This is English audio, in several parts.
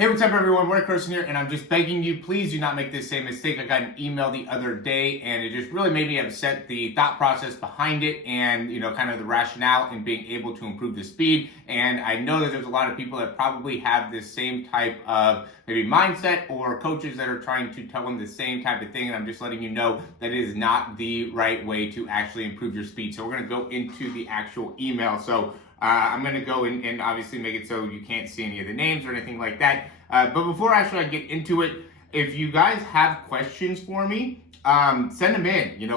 Hey, what's up everyone? Morey Croson here, and I'm just begging you, please do not make this same mistake. I got an email the other day, and it just really made me upset, the thought process behind it and, kind of the rationale in being able to improve the speed. And I know that there's a lot of people that probably have this same type of maybe mindset, or coaches that are trying to tell them the same type of thing, and I'm just letting you know that it is not the right way to actually improve your speed. So we're going to go into the actual email. So I'm going to go in and obviously make it so you can't see any of the names or anything like that. But before actually I get into it, if you guys have questions for me, send them in. You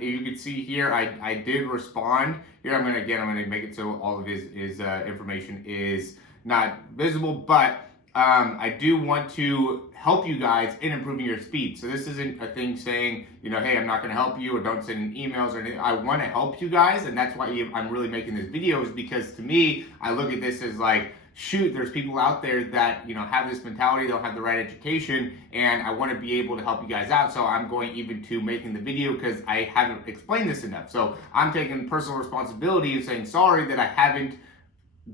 you can see here, I did respond. Here I'm going to make it so all of his information is not visible, but I do want to help you guys in improving your speed. So this isn't a thing saying, hey, I'm not going to help you or don't send emails or anything. I want to help you guys, and that's why I'm really making this video, is because to me, I look at this as like, shoot, there's people out there that, have this mentality, don't have the right education, and I want to be able to help you guys out. So I'm going even to making the video because I haven't explained this enough. So I'm taking personal responsibility and saying sorry that I haven't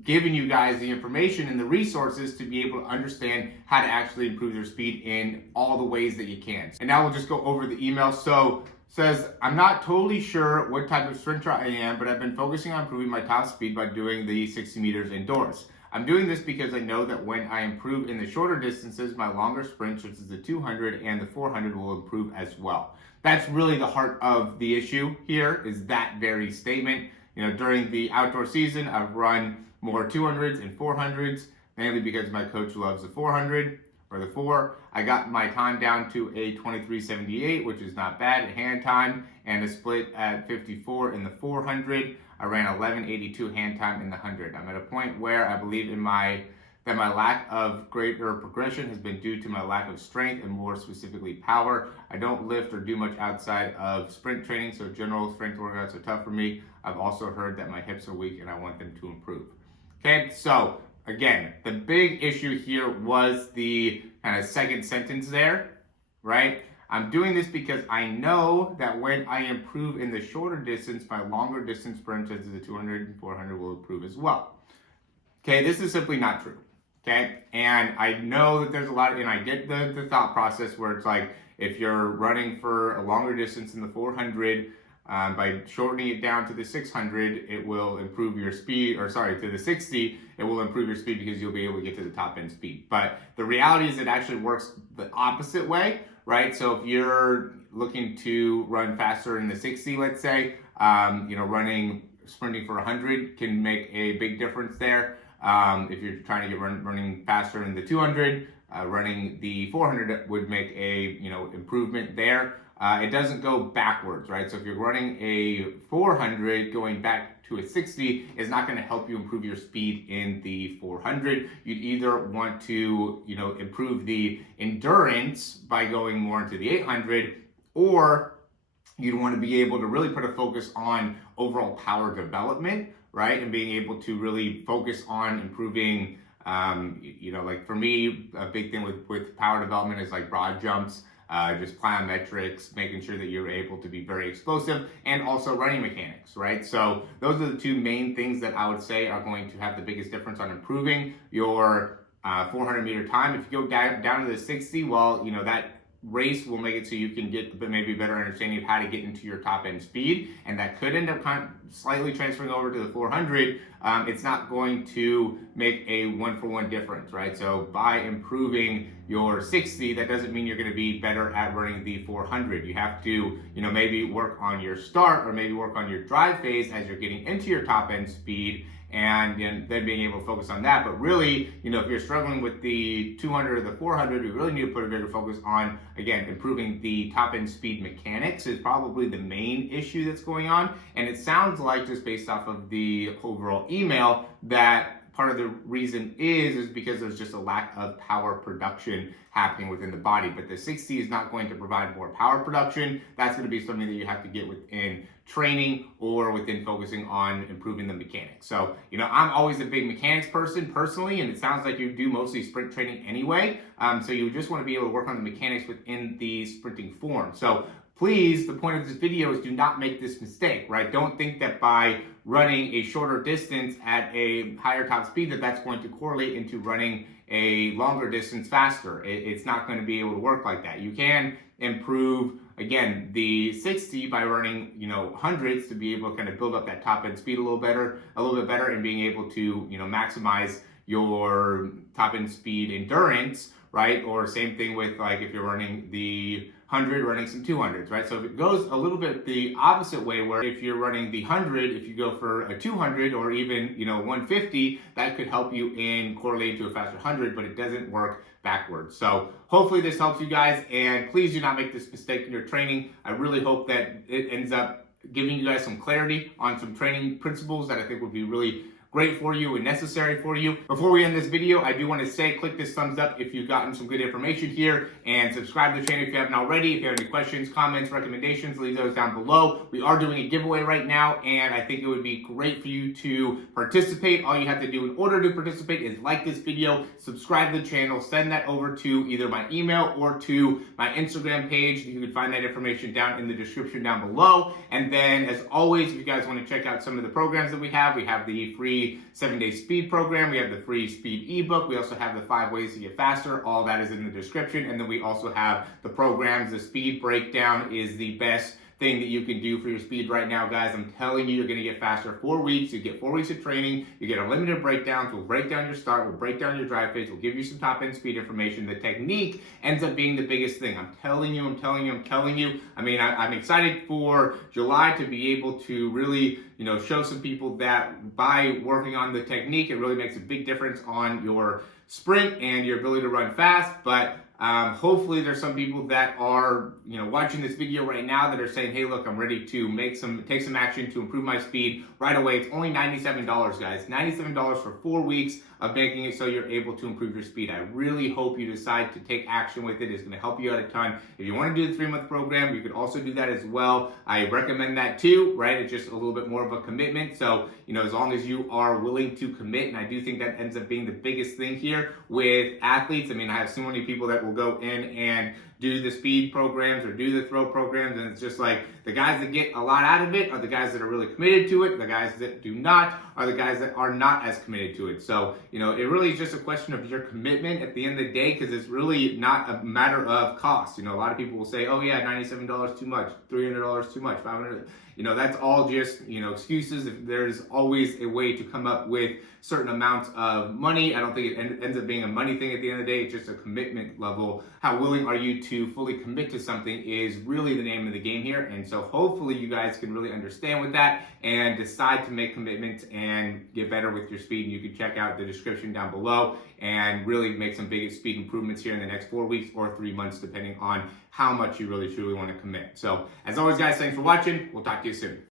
giving you guys the information and the resources to be able to understand how to actually improve your speed in all the ways that you can. And now we'll just go over the email. So says, I'm not totally sure what type of sprinter I am, but I've been focusing on improving my top speed by doing the 60 meters indoors. I'm doing this because I know that when I improve in the shorter distances, my longer sprints, such as the 200 and the 400, will improve as well. That's really the heart of the issue here, is that very statement. During the outdoor season, I've run more 200s and 400s, mainly because my coach loves the 400 or the 4. I got my time down to a 23:78, which is not bad at hand time, and a split at 54 in the 400. I ran 11:82 hand time in the 100. I'm at a point where I believe that my lack of greater progression has been due to my lack of strength, and more specifically power. I don't lift or do much outside of sprint training, so general strength workouts are tough for me. I've also heard that my hips are weak and I want them to improve. Okay, so again, the big issue here was the kind of second sentence there, right? I'm doing this because I know that when I improve in the shorter distance, my longer distance sprints, such as the 200 and 400, will improve as well. Okay, this is simply not true. Okay, and I know that there's a lot, and I get the thought process where it's like, if you're running for a longer distance in the 400, by shortening it down to the 600, it will improve your speed, to the 60, it will improve your speed because you'll be able to get to the top end speed. But the reality is it actually works the opposite way, right? So if you're looking to run faster in the 60, let's say, sprinting for 100 can make a big difference there. If you're trying to get running faster in the 200, running the 400 would make a improvement there. It doesn't go backwards, right? So if you're running a 400, going back to a 60 is not going to help you improve your speed in the 400. You'd either want to, improve the endurance by going more into the 800, or you'd want to be able to really put a focus on overall power development, right? And being able to really focus on improving, like for me, a big thing with power development is like broad jumps, just plyometrics, making sure that you're able to be very explosive, and also running mechanics, right? So those are the two main things that I would say are going to have the biggest difference on improving your 400 meter time. If you go down to the 60, well, that race will make it so you can get maybe a better understanding of how to get into your top end speed, and that could end up slightly transferring over to the 400. It's not going to make a 1-for-1 difference, right? So by improving your 60, that doesn't mean you're going to be better at running the 400. You have to, maybe work on your start, or maybe work on your drive phase as you're getting into your top end speed, and then being able to focus on that. But really, if you're struggling with the 200 or the 400, you really need to put a bigger focus on, again, improving the top end speed mechanics is probably the main issue that's going on. And it sounds like, just based off of the overall email, that part of the reason is because there's just a lack of power production happening within the body. But the 60 is not going to provide more power production. That's going to be something that you have to get within training or within focusing on improving the mechanics. So, I'm always a big mechanics person personally, and it sounds like you do mostly sprint training anyway. So you just want to be able to work on the mechanics within the sprinting form. So please, the point of this video is do not make this mistake, right? Don't think that by running a shorter distance at a higher top speed that's going to correlate into running a longer distance faster. It's not going to be able to work like that. You can improve, again, the 60 by running, hundreds to be able to kind of build up that top end speed a little bit better, and being able to, maximize your top end speed endurance, right? Or same thing with like if you're running the 100, running some 200s, right? So if it goes a little bit the opposite way, where if you're running the 100, if you go for a 200 or even 150, that could help you in correlating to a faster 100, but it doesn't work backwards. So hopefully this helps you guys, and please do not make this mistake in your training. I really hope that it ends up giving you guys some clarity on some training principles that I think would be really great for you and necessary for you. Before we end this video, I do want to say, click this thumbs up if you've gotten some good information here, and subscribe to the channel if you haven't already. If you have any questions, comments, recommendations, leave those down below. We are doing a giveaway right now, and I think it would be great for you to participate. All you have to do in order to participate is like this video, subscribe to the channel, send that over to either my email or to my Instagram page. You can find that information down in the description down below. And then, as always, if you guys want to check out some of the programs that we have the free 7-day speed program, we have the free speed ebook, we also have the 5 ways to get faster. All that is in the description. And then we also have the programs. The speed breakdown is the best thing that you can do for your speed right now, guys. I'm telling you, you're going to get faster. 4 weeks, you get 4 weeks of training, you get unlimited breakdowns. We'll break down your start, we'll break down your drive phase, we'll give you some top end speed information. The technique ends up being the biggest thing. I'm telling you. I mean, I'm excited for July to be able to really, show some people that by working on the technique, it really makes a big difference on your sprint and your ability to run fast. But hopefully there's some people that are, watching this video right now that are saying, hey, look, I'm ready to take some action to improve my speed right away. It's only $97, guys. $97 for 4 weeks of making it so you're able to improve your speed. I really hope you decide to take action with it. It's going to help you out a ton. If you want to do the 3-month program, you could also do that as well. I recommend that too, right? It's just a little bit more of a commitment. So, as long as you are willing to commit, and I do think that ends up being the biggest thing here with athletes. I mean, I have so many people that will go in and do the speed programs or do the throw programs, and it's just like the guys that get a lot out of it are the guys that are really committed to it. The guys that do not are the guys that are not as committed to it. So, it really is just a question of your commitment at the end of the day, because it's really not a matter of cost. A lot of people will say, oh yeah, $97 too much, $300 too much, $500. That's all just, excuses. If there's always a way to come up with certain amounts of money. I don't think it ends up being a money thing at the end of the day. It's just a commitment level. How willing are you to fully commit to something is really the name of the game here. And so hopefully you guys can really understand with that and decide to make commitments and get better with your speed. And you can check out the description down below and really make some big speed improvements here in the next 4 weeks or 3 months, depending on how much you really truly want to commit. So as always, guys, thanks for watching. We'll talk to you soon.